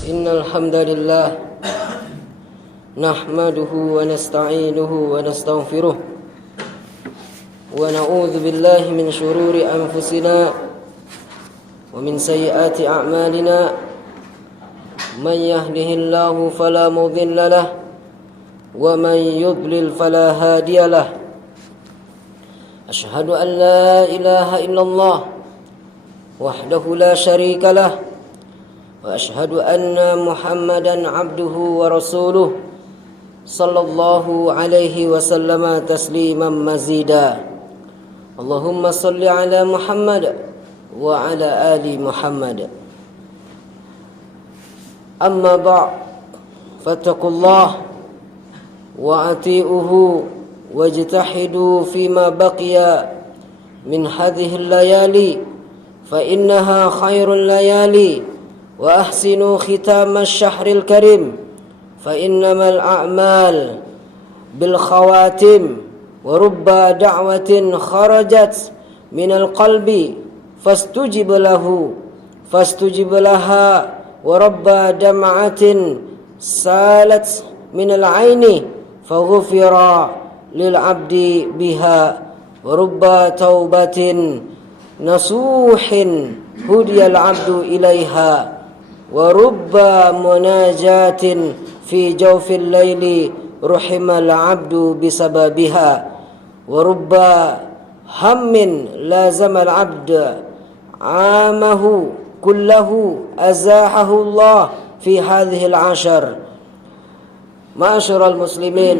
إن الحمد لله نحمده ونستعينه ونستغفره ونعوذ بالله من شرور أنفسنا ومن سيئات أعمالنا من يهده الله فلا مضل له ومن يضلل فلا هادي له أشهد أن لا إله إلا الله وحده لا شريك له وأشهد أن محمدا عبده ورسوله صلى الله عليه وسلم تسليما مزيدا اللهم صل على محمد وعلى آل محمد أما بعد فاتقوا الله وأطيعوه واجتهدوا فيما بقي من هذه الليالي فإنها خير الليالي وأحسنوا ختام الشهر الكريم فإنما الأعمال بالخواتم ورب دعوة خرجت من القلب فاستجب لها ورب دمعة سالت من العين فغفر للعبد بها ورب توبة نصوح هدي العبد إليها ورب مناجاة في جوف الليل رحم العبد بسببها ورب هم لازم العبد عامه كله أزاحه الله في هذه العشر معاشر المسلمين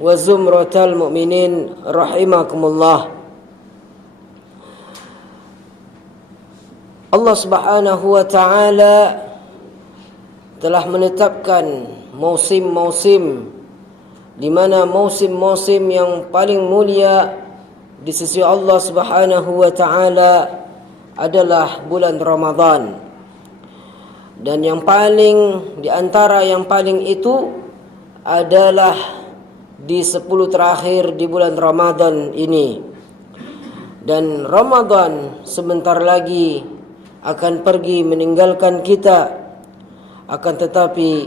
وزمرة المؤمنين رحمكم الله. Allah Subhanahu wa taala telah menetapkan musim-musim di mana musim-musim yang paling mulia di sisi Allah Subhanahu wa taala adalah bulan Ramadan. Dan yang paling di antara yang paling itu adalah di 10 terakhir di bulan Ramadan ini. Dan Ramadan sebentar lagi akan pergi meninggalkan kita. Akan tetapi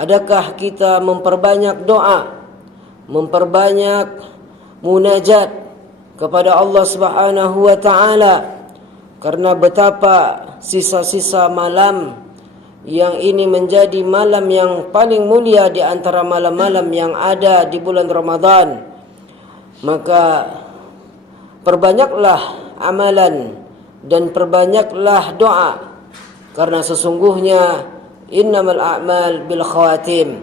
adakah kita memperbanyak doa, memperbanyak munajat kepada Allah Subhanahu wa taala? Karena betapa sisa-sisa malam yang ini menjadi malam yang paling mulia di antara malam-malam yang ada di bulan Ramadan. Maka perbanyaklah amalan dan perbanyaklah doa, karena sesungguhnya innamal a'mal bil khawatim,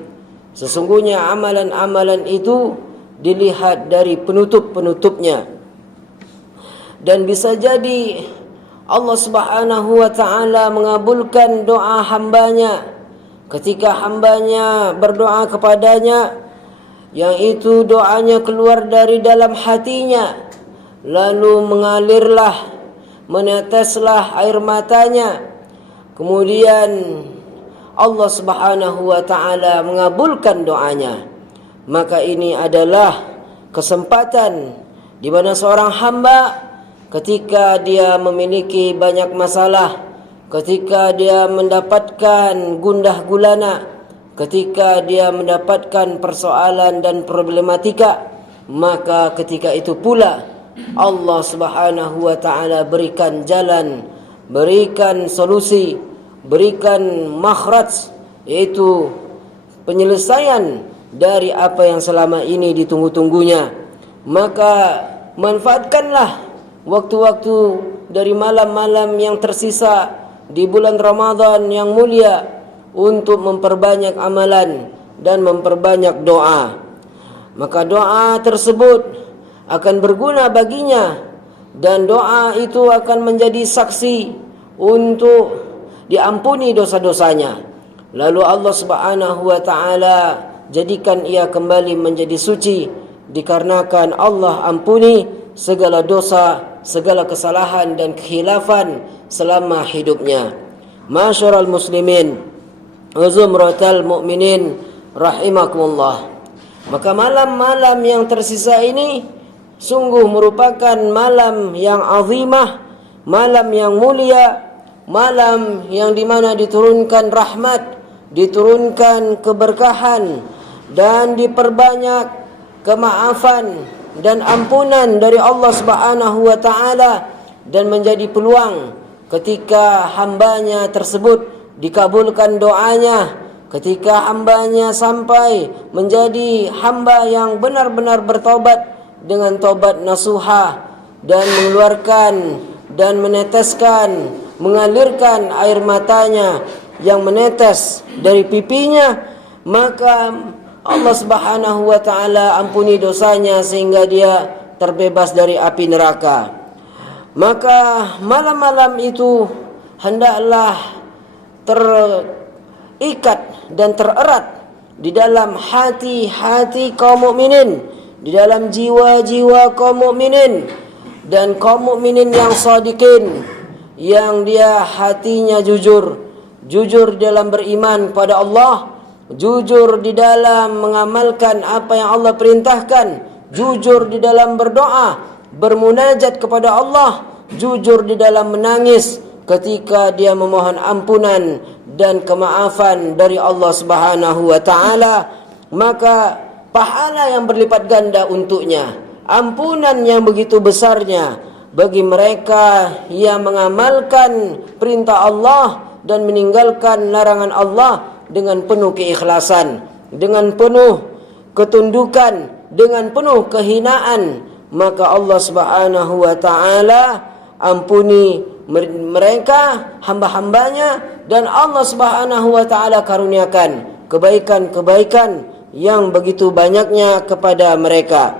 sesungguhnya amalan-amalan itu dilihat dari penutup-penutupnya. Dan bisa jadi Allah Subhanahu wa ta'ala mengabulkan doa hambanya ketika hambanya berdoa kepadanya, yang itu doanya keluar dari dalam hatinya, lalu mengalirlah, meneteslah air matanya. Kemudian Allah Subhanahu wa taala mengabulkan doanya. Maka ini adalah kesempatan di mana seorang hamba ketika dia memiliki banyak masalah, ketika dia mendapatkan gundah gulana, ketika dia mendapatkan persoalan dan problematika, maka ketika itu pula Allah Subhanahu wa taala berikan jalan, berikan solusi, berikan makhraj, yaitu penyelesaian dari apa yang selama ini ditunggu-tunggunya. Maka manfaatkanlah waktu-waktu dari malam-malam yang tersisa di bulan Ramadan yang mulia untuk memperbanyak amalan dan memperbanyak doa. Maka doa tersebut akan berguna baginya, dan doa itu akan menjadi saksi untuk diampuni dosa-dosanya. Lalu Allah Subhanahu wa taala jadikan ia kembali menjadi suci, dikarenakan Allah ampuni segala dosa, segala kesalahan dan kekhilafan selama hidupnya. Ma'asyiral muslimin wa zumratal mu'minin rahimakumullah. Maka malam-malam yang tersisa ini sungguh merupakan malam yang azimah, malam yang mulia, malam yang dimana diturunkan rahmat, diturunkan keberkahan, dan diperbanyak kemaafan dan ampunan dari Allah Subhanahu wa taala, dan menjadi peluang ketika hambanya tersebut dikabulkan doanya, ketika hambanya sampai menjadi hamba yang benar-benar bertobat dengan tobat nasuha, dan mengeluarkan dan meneteskan, mengalirkan air matanya yang menetes dari pipinya, maka Allah Subhanahu wa taala ampuni dosanya sehingga dia terbebas dari api neraka. Maka malam-malam itu hendaklah terikat dan tererat di dalam hati-hati kaum mukminin, di dalam jiwa-jiwa kaum mukminin, dan kaum mukminin yang shadiqin, yang dia hatinya jujur dalam beriman pada Allah, jujur di dalam mengamalkan apa yang Allah perintahkan, jujur di dalam berdoa, bermunajat kepada Allah, jujur di dalam menangis ketika dia memohon ampunan dan kemaafan dari Allah Subhanahu wa taala, maka pahala yang berlipat ganda untuknya, ampunan yang begitu besarnya bagi mereka yang mengamalkan perintah Allah dan meninggalkan larangan Allah dengan penuh keikhlasan, dengan penuh ketundukan, dengan penuh kehinaan, maka Allah Subhanahu wa taala ampuni mereka, hamba-hambanya, dan Allah Subhanahu wa taala karuniakan kebaikan-kebaikan yang begitu banyaknya kepada mereka.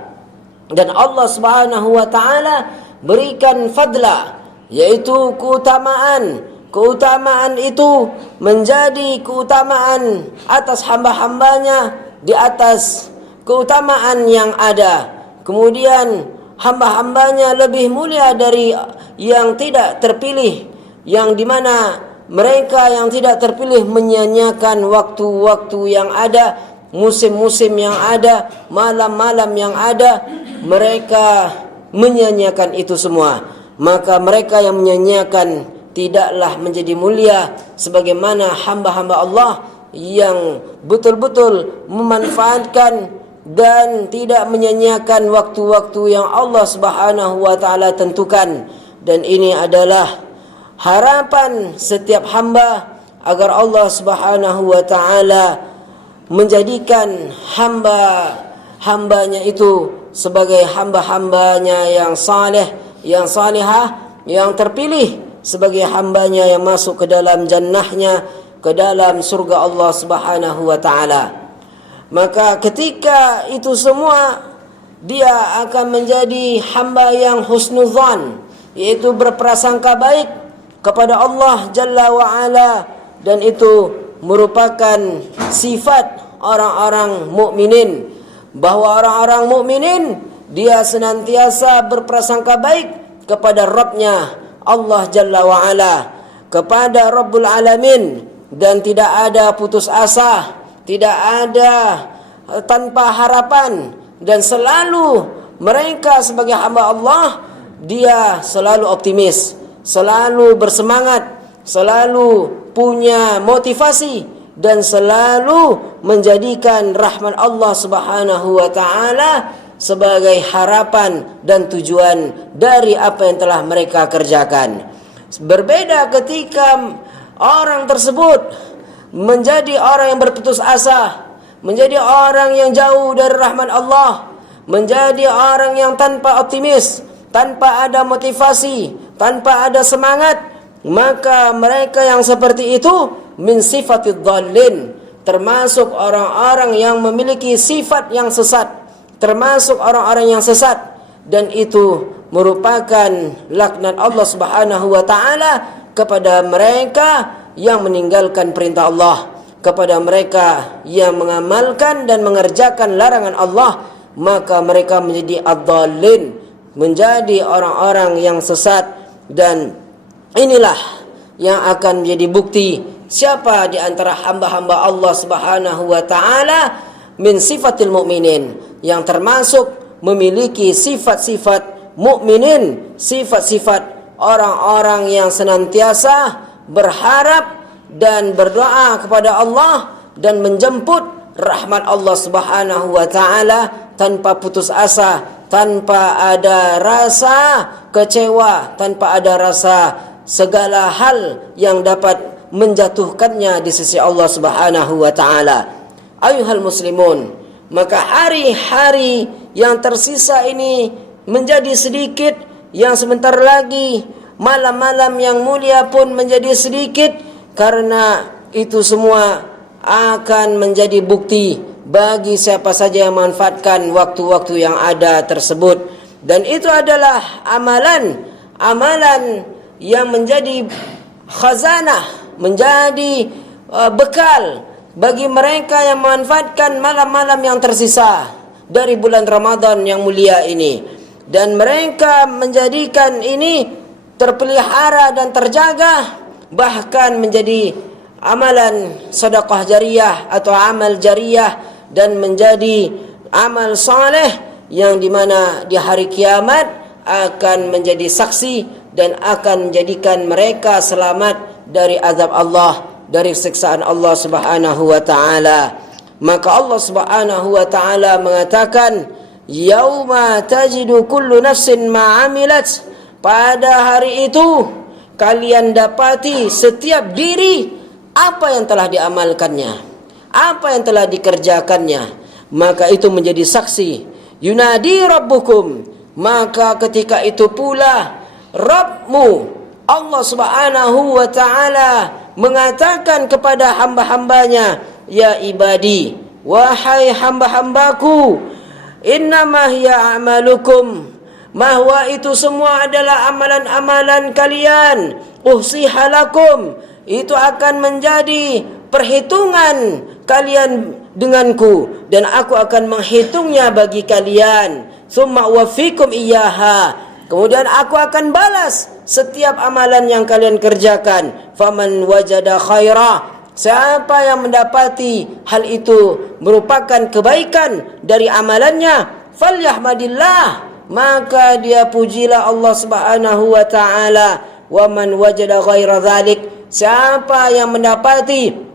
Dan Allah Subhanahu wa taala berikan fadla, yaitu keutamaan. Keutamaan itu menjadi keutamaan atas hamba-hambanya di atas keutamaan yang ada. Kemudian hamba-hambanya lebih mulia dari yang tidak terpilih, yang dimana mereka yang tidak terpilih menyia-nyiakan waktu-waktu yang ada, musim-musim yang ada, malam-malam yang ada, mereka menyia-nyiakan itu semua. Maka mereka yang menyia-nyiakan tidaklah menjadi mulia sebagaimana hamba-hamba Allah yang betul-betul memanfaatkan dan tidak menyia-nyiakan waktu-waktu yang Allah Subhanahu wa taala tentukan. Dan ini adalah harapan setiap hamba agar Allah Subhanahu wa taala menjadikan hamba-hambanya itu sebagai hamba-hambanya yang saleh, yang salihah, yang terpilih, sebagai hambanya yang masuk ke dalam jannahnya, ke dalam surga Allah Subhanahu wa taala. Maka ketika itu semua dia akan menjadi hamba yang husnuzan, yaitu berprasangka baik kepada Allah Jalla wa Ala, dan itu merupakan sifat orang-orang mukminin, bahwa orang-orang mukminin dia senantiasa berprasangka baik kepada Rabbnya Allah Jalla wa Ala, kepada Rabbul Alamin, dan tidak ada putus asa, tidak ada tanpa harapan, dan selalu mereka sebagai hamba Allah dia selalu optimis, selalu bersemangat, selalu punya motivasi, dan selalu menjadikan rahmat Allah Subhanahu wa taala sebagai harapan dan tujuan dari apa yang telah mereka kerjakan. Berbeda ketika orang tersebut menjadi orang yang berputus asa, menjadi orang yang jauh dari rahmat Allah, menjadi orang yang tanpa optimis, tanpa ada motivasi, tanpa ada semangat, maka mereka yang seperti itu min sifatid dhallin, termasuk orang-orang yang memiliki sifat yang sesat, termasuk orang-orang yang sesat, dan itu merupakan laknat Allah Subhanahu wa taala kepada mereka yang meninggalkan perintah Allah, kepada mereka yang mengamalkan dan mengerjakan larangan Allah, maka mereka menjadi ad-dhallin, menjadi orang-orang yang sesat. Dan inilah yang akan menjadi bukti siapa di antara hamba-hamba Allah Subhanahu wa taala min sifatil mukminin, yang termasuk memiliki sifat-sifat mukminin, sifat-sifat orang-orang yang senantiasa berharap dan berdoa kepada Allah dan menjemput rahmat Allah Subhanahu wa taala tanpa putus asa, tanpa ada rasa kecewa, tanpa ada rasa segala hal yang dapat menjatuhkannya di sisi Allah Subhanahu wa taala. Ayuhal muslimun, maka hari-hari yang tersisa ini menjadi sedikit, yang sebentar lagi malam-malam yang mulia pun menjadi sedikit, karena itu semua akan menjadi bukti bagi siapa saja yang memanfaatkan waktu-waktu yang ada tersebut. Dan itu adalah amalan yang menjadi khazanah, menjadi bekal bagi mereka yang memanfaatkan malam-malam yang tersisa dari bulan Ramadan yang mulia ini, dan mereka menjadikan ini terpelihara dan terjaga, bahkan menjadi amalan sedekah jariyah atau amal jariyah, dan menjadi amal saleh yang dimana di hari kiamat akan menjadi saksi dan akan menjadikan mereka selamat dari azab Allah, dari siksaan Allah Subhanahu wa taala. Maka Allah Subhanahu wa taala mengatakan, yauma tajidu kullu nafsin ma 'amilat, pada hari itu kalian dapati setiap diri apa yang telah diamalkannya, apa yang telah dikerjakannya. Maka itu menjadi saksi. Yunadi rabbukum, maka ketika itu pula Rabbmu Allah Subhanahu wa taala mengatakan kepada hamba-hambanya, ya ibadi, wahai hamba-hambaku, innama hiya a'malukum, bahwa itu semua adalah amalan-amalan kalian, uhsihalakum, itu akan menjadi perhitungan kalian denganku, dan aku akan menghitungnya bagi kalian. Summa wafikum iyaha, kemudian aku akan balas setiap amalan yang kalian kerjakan. Faman wajada khaira, siapa yang mendapati hal itu merupakan kebaikan dari amalannya, falyahmadillah, maka dia pujilah Allah Subhanahu wa taala. Wa man wajada ghaira dzalik, siapa yang mendapati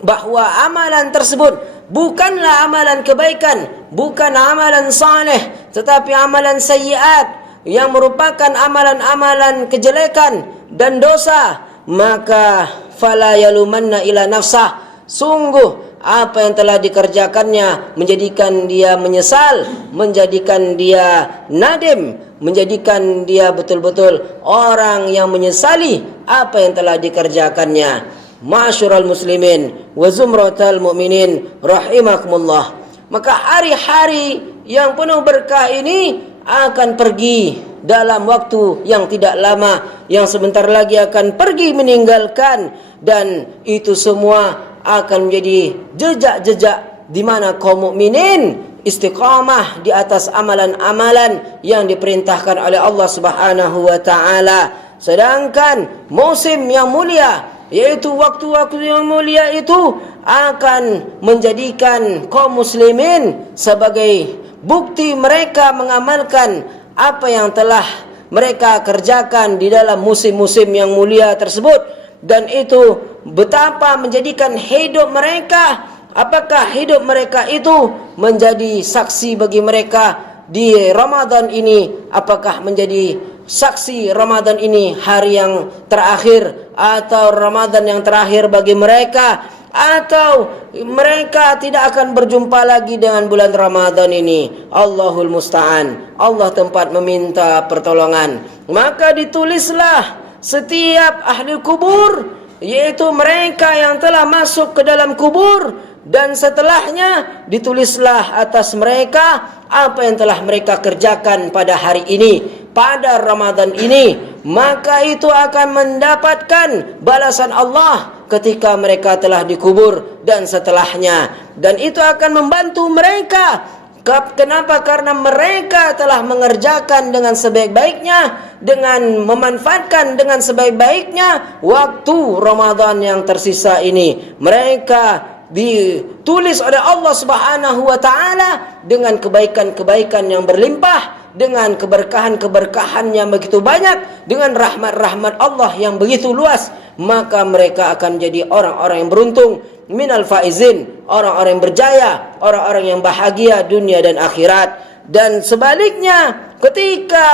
bahwa amalan tersebut bukanlah amalan kebaikan, bukan amalan saleh, tetapi amalan sayyiat, yang merupakan amalan-amalan kejelekan dan dosa, maka fala yalumanna ila nafsah, sungguh apa yang telah dikerjakannya menjadikan dia menyesal, menjadikan dia nadim, menjadikan dia betul-betul orang yang menyesali apa yang telah dikerjakannya. Ma'asyiral muslimin wa zumratal mu'minin rahimakumullah. Maka hari-hari yang penuh berkah ini akan pergi dalam waktu yang tidak lama, yang sebentar lagi akan pergi meninggalkan, dan itu semua akan menjadi jejak-jejak di mana kaum mukminin istiqamah di atas amalan-amalan yang diperintahkan oleh Allah Subhanahu wa taala. Sedangkan musim yang mulia, yaitu waktu-waktu yang mulia itu, akan menjadikan kaum muslimin sebagai bukti mereka mengamalkan apa yang telah mereka kerjakan di dalam musim-musim yang mulia tersebut. Dan itu betapa menjadikan hidup mereka, apakah hidup mereka itu menjadi saksi bagi mereka di Ramadan ini, apakah menjadi saksi Ramadan ini hari yang terakhir, atau Ramadan yang terakhir bagi mereka, atau mereka tidak akan berjumpa lagi dengan bulan Ramadan ini. Allahul musta'an, Allah tempat meminta pertolongan. Maka ditulislah setiap ahli kubur, yaitu mereka yang telah masuk ke dalam kubur, dan setelahnya ditulislah atas mereka apa yang telah mereka kerjakan pada hari ini, pada Ramadan ini. Maka itu akan mendapatkan balasan Allah ketika mereka telah dikubur dan setelahnya. Dan itu akan membantu mereka. Kenapa? Karena mereka telah mengerjakan dengan sebaik-baiknya, dengan memanfaatkan dengan sebaik-baiknya waktu Ramadan yang tersisa ini. Mereka ditulis oleh Allah Subhanahu wa taala dengan kebaikan-kebaikan yang berlimpah, dengan keberkahan-keberkahan yang begitu banyak, dengan rahmat-rahmat Allah yang begitu luas, maka mereka akan menjadi orang-orang yang beruntung, minal faizin, orang-orang yang berjaya, orang-orang yang bahagia dunia dan akhirat. Dan sebaliknya, ketika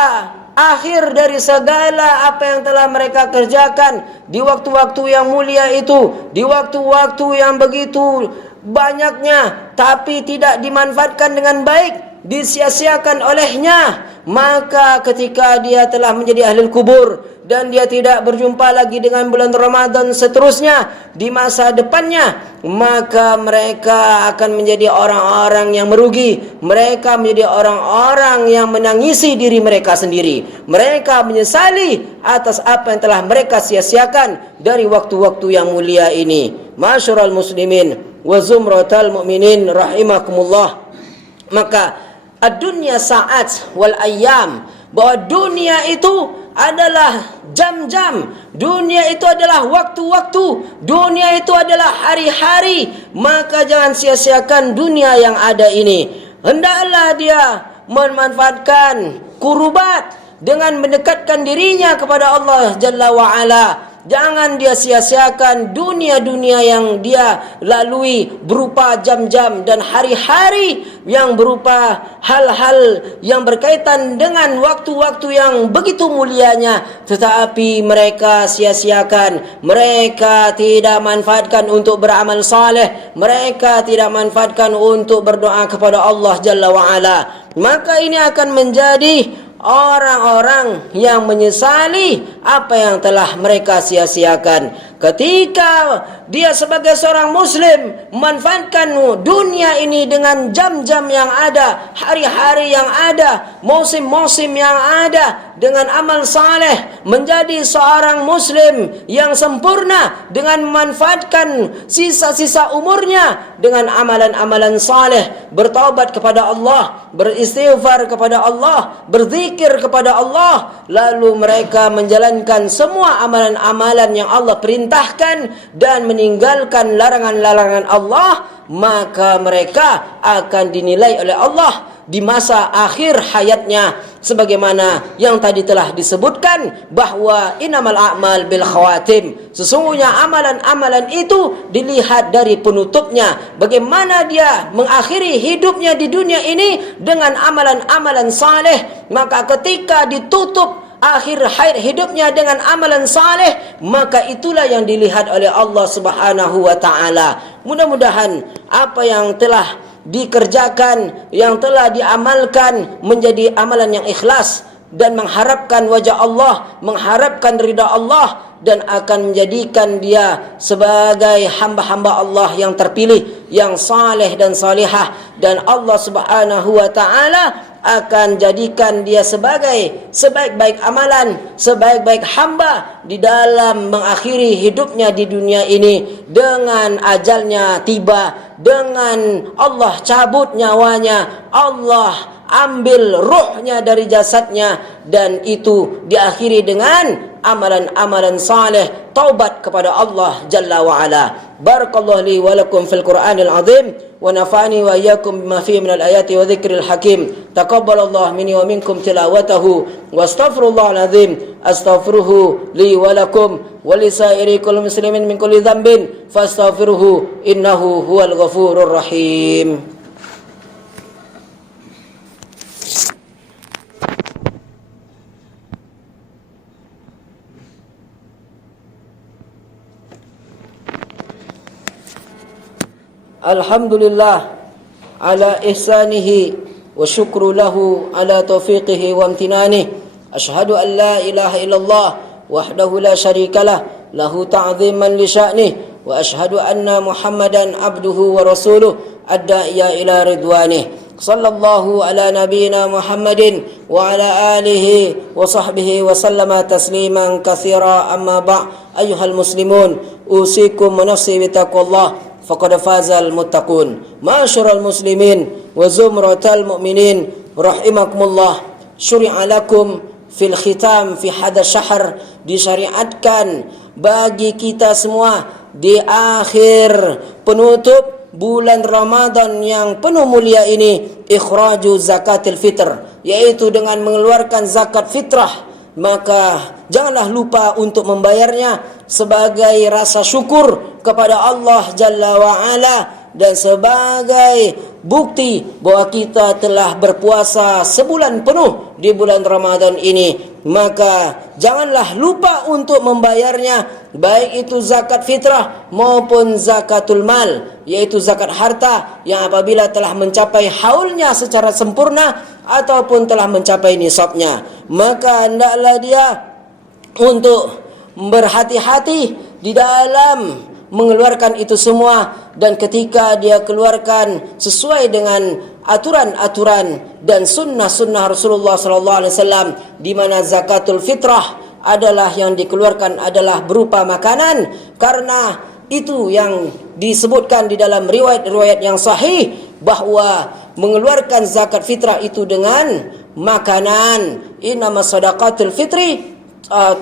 akhir dari segala apa yang telah mereka kerjakan di waktu-waktu yang mulia itu, di waktu-waktu yang begitu banyaknya, tapi tidak dimanfaatkan dengan baik, disia-siakan olehnya, maka ketika dia telah menjadi ahli kubur dan dia tidak berjumpa lagi dengan bulan Ramadan seterusnya di masa depannya, maka mereka akan menjadi orang-orang yang merugi. Mereka menjadi orang-orang yang menangisi diri mereka sendiri. Mereka menyesali atas apa yang telah mereka sia-siakan dari waktu-waktu yang mulia ini. Ma'asyiral muslimin wa zumratal mu'minin rahimakumullah. Maka ad-dunya sa'at wal ayyam, bahwa dunia itu adalah jam-jam, dunia itu adalah waktu-waktu, dunia itu adalah hari-hari. Maka jangan sia-siakan dunia yang ada ini. Hendaklah dia memanfaatkan kurubat dengan mendekatkan dirinya kepada Allah Jalla wa'ala. Jangan dia sia-siakan dunia-dunia yang dia lalui berupa jam-jam dan hari-hari yang berupa hal-hal yang berkaitan dengan waktu-waktu yang begitu mulianya, tetapi mereka sia-siakan. Mereka tidak manfaatkan untuk beramal saleh, mereka tidak manfaatkan untuk berdoa kepada Allah Jalla wa'ala. Maka ini akan menjadi orang-orang yang menyesali apa yang telah mereka sia-siakan. Ketika dia sebagai seorang muslim memanfaatkan dunia ini dengan jam-jam yang ada, hari-hari yang ada, musim-musim yang ada, dengan amal saleh, menjadi seorang muslim yang sempurna dengan memanfaatkan sisa-sisa umurnya dengan amalan-amalan saleh, bertaubat kepada Allah, beristighfar kepada Allah, berzikir kepada Allah, lalu mereka menjalankan semua amalan-amalan yang Allah perintahkan dan meninggalkan larangan-larangan Allah, maka mereka akan dinilai oleh Allah di masa akhir hayatnya sebagaimana yang tadi telah disebutkan, bahwa innamal a'mal bil khawatim, sesungguhnya amalan-amalan itu dilihat dari penutupnya, bagaimana dia mengakhiri hidupnya di dunia ini dengan amalan-amalan saleh. Maka ketika ditutup akhir hayat hidupnya dengan amalan saleh, maka itulah yang dilihat oleh Allah Subhanahu wa taala. Mudah-mudahan apa yang telah dikerjakan, yang telah diamalkan menjadi amalan yang ikhlas dan mengharapkan wajah Allah, mengharapkan ridha Allah, dan akan menjadikan dia sebagai hamba-hamba Allah yang terpilih, yang saleh dan salihah, dan Allah Subhanahu wa taala akan jadikan dia sebagai sebaik-baik amalan, sebaik-baik hamba di dalam mengakhiri hidupnya di dunia ini, dengan ajalnya tiba, dengan Allah cabut nyawanya, Allah ambil ruhnya dari jasadnya, dan itu diakhiri dengan amalan-amalan saleh, taubat kepada Allah Jalla wa Ala. Barakallahu li wa lakum fil Qur'anil azim wa nafa'ani wa iyyakum bima fihi minal ayati wa dzikril hakim. Taqabbalallahu minni wa minkum tilawatahu wa astaghfirullahal azim astaghfiruhu li wa lakum wa li sairikul muslimin min kulli dhanbin fastaghfiruhu innahu huwal ghafurur rahim. Alhamdulillah ala ihsanihi wa syukru lahu ala taufiqihi wa amtinanihi. Ashhadu an la ilaha illallah wahdahu la syarikalah lahu ta'ziman li sya'nihi, wa ashhadu anna Muhammadan abduhu wa rasuluh ad-da'iya ila ridwanih. Sallallahu ala nabiyyina Muhammadin wa ala alihi wa sahbihi wa sallama tasliman katsira. Amma ba' ayyuhal muslimun, usikum wa nafsi bi taqwallah faqad fazal muttaqun. Ma'asyiral muslimin wa zumratal mu'minin rahimakumullah. Syuri'a lakum fil khitam fi hadha syahr, disyariatkan bagi kita semua di akhir penutup bulan Ramadan yang penuh mulia ini, ikhraju zakatil fitr, yaitu dengan mengeluarkan zakat fitrah, maka janganlah lupa untuk membayarnya sebagai rasa syukur kepada Allah Jalla wa'ala dan sebagai bukti bahawa kita telah berpuasa sebulan penuh di bulan Ramadan ini. Maka janganlah lupa untuk membayarnya, baik itu zakat fitrah maupun zakatul mal, yaitu zakat harta yang apabila telah mencapai haulnya secara sempurna ataupun telah mencapai nisabnya, maka hendaklah dia untuk berhati-hati di dalam mengeluarkan itu semua, dan ketika dia keluarkan sesuai dengan aturan-aturan dan sunnah-sunnah Rasulullah SAW, di mana zakatul fitrah adalah yang dikeluarkan adalah berupa makanan, karena itu yang disebutkan di dalam riwayat-riwayat yang sahih bahawa mengeluarkan zakat fitrah itu dengan makanan. Innama sadaqatul fitri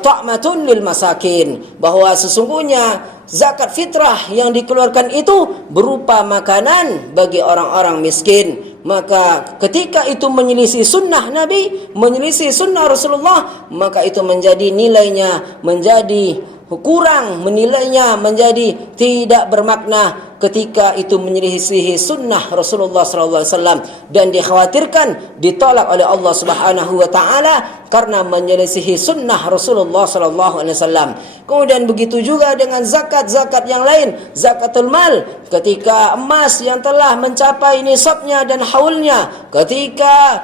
ta'matun lil masakin, bahawa sesungguhnya zakat fitrah yang dikeluarkan itu berupa makanan bagi orang-orang miskin. Maka ketika itu menyelisih sunnah Nabi, menyelisih sunnah Rasulullah, maka itu menjadi nilainya menjadi kurang, menilainya menjadi tidak bermakna ketika itu menyelisihi sunnah Rasulullah SAW, dan dikhawatirkan ditolak oleh Allah Subhanahu wa taala karena menyelisihi sunnah Rasulullah SAW. Kemudian begitu juga dengan zakat-zakat yang lain, zakatul mal, ketika emas yang telah mencapai nisabnya dan haulnya, ketika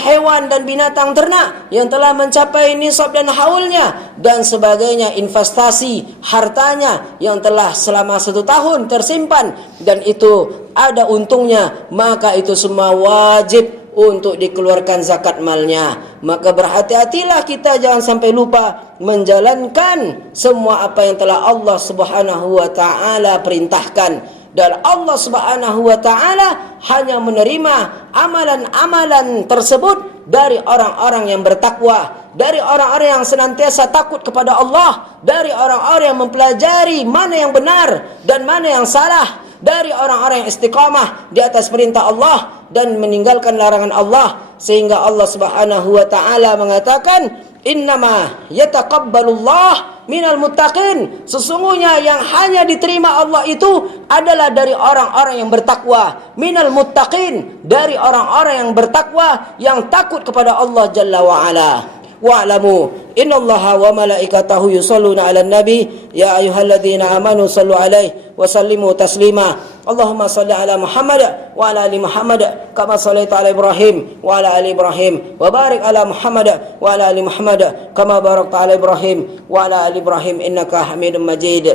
hewan dan binatang ternak yang telah mencapai nisab dan haulnya dan sebagainya, investasi hartanya yang telah selama 1 tahun tersimpan dan itu ada untungnya, maka itu semua wajib untuk dikeluarkan zakat malnya. Maka berhati-hatilah kita jangan sampai lupa menjalankan semua apa yang telah Allah Subhanahu wa taala perintahkan. Dan Allah Subhanahu wa taala hanya menerima amalan-amalan tersebut dari orang-orang yang bertakwa, dari orang-orang yang senantiasa takut kepada Allah, dari orang-orang yang mempelajari mana yang benar dan mana yang salah, dari orang-orang yang istiqamah di atas perintah Allah dan meninggalkan larangan Allah. Sehingga Allah Subhanahu wa taala mengatakan, innama yataqabbalullah minal muttaqin, sesungguhnya yang hanya diterima Allah itu adalah dari orang-orang yang bertakwa, minal muttaqin, dari orang-orang yang bertakwa yang takut kepada Allah Jalla wa ala. Wa'lamu innallaha wa malaikatahu yusholluna 'alan nabi ya ayyuhalladzina amanu shallu 'alaihi wa sallimu taslima. Allahumma shalli 'ala Muhammad wa 'ala ali Muhammad kama shallaita 'ala Ibrahim wa 'ala ali Ibrahim wa barik 'ala Muhammad wa 'ala ali Muhammad kama barakta 'ala Ibrahim wa 'ala ali Ibrahim innaka Hamidum Majid.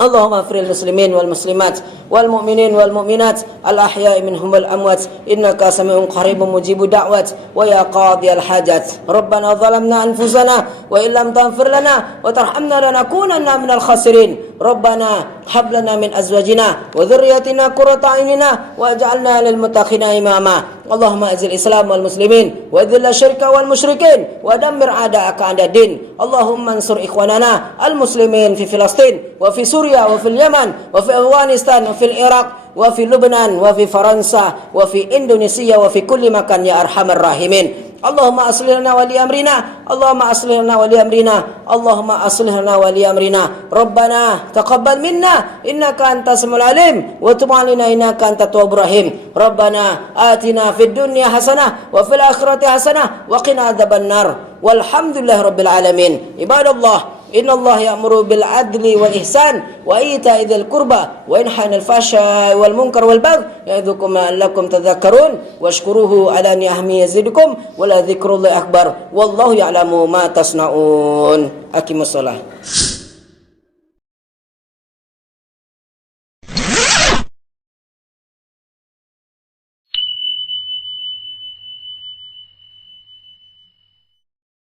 Allahumma ighfir lil muslimin wal muslimat wal mu'minin wal mu'minat al ahya'i minhum wal amwat innaka sami'un qaribun mujibud da'wat wa ya qadiyal hajat. Rabbana zalamna anfusana wa illam taghfir lana wa tarhamna lanakunanna minal khasirin. Rabbana hab lana min azwajina wa dhurriyyatina qurrata a'yunina waj'alna lil muttaqina imama. Allahumma azil Islam wal muslimin wa dhil syirka wal musyrikin wa dammir a'da'aka a'dad-din. Allahumma ansur ikhwanana al muslimin fi Filastin wa fi Suriya wa fil Yaman wa fi Afghanistan wa fil Iraq wa fi Lebanon wa fi Faransa wa fi Indonesia wa fi kulli makan ya arhamar rahimin. Allahumma aslih lana wa li amrina, Allahumma aslih lana wa li amrina, Allahumma aslih lana wa li amrina. Rabbana taqabbal minna innaka antas samiul alim wa tub 'alaina innaka antat tawwabur rahim. Rabbana atina fid dunya hasanah wa fil akhirati hasanah wa qina adzabannar. Walhamdulillahi rabbil alamin. Ibadallah, innallaha ya'muru bil adli wal ihsan wa ita'i dzil qurba wa yanha 'anil fahsya'i wal munkar wal baghi ya'idzukum la'allakum tadhakkarun washkuruhu 'ala ni'amihi yazidukum wa la dzikrullahi akbar wallahu ya'lamu ma tasna'un. Aqimussalah.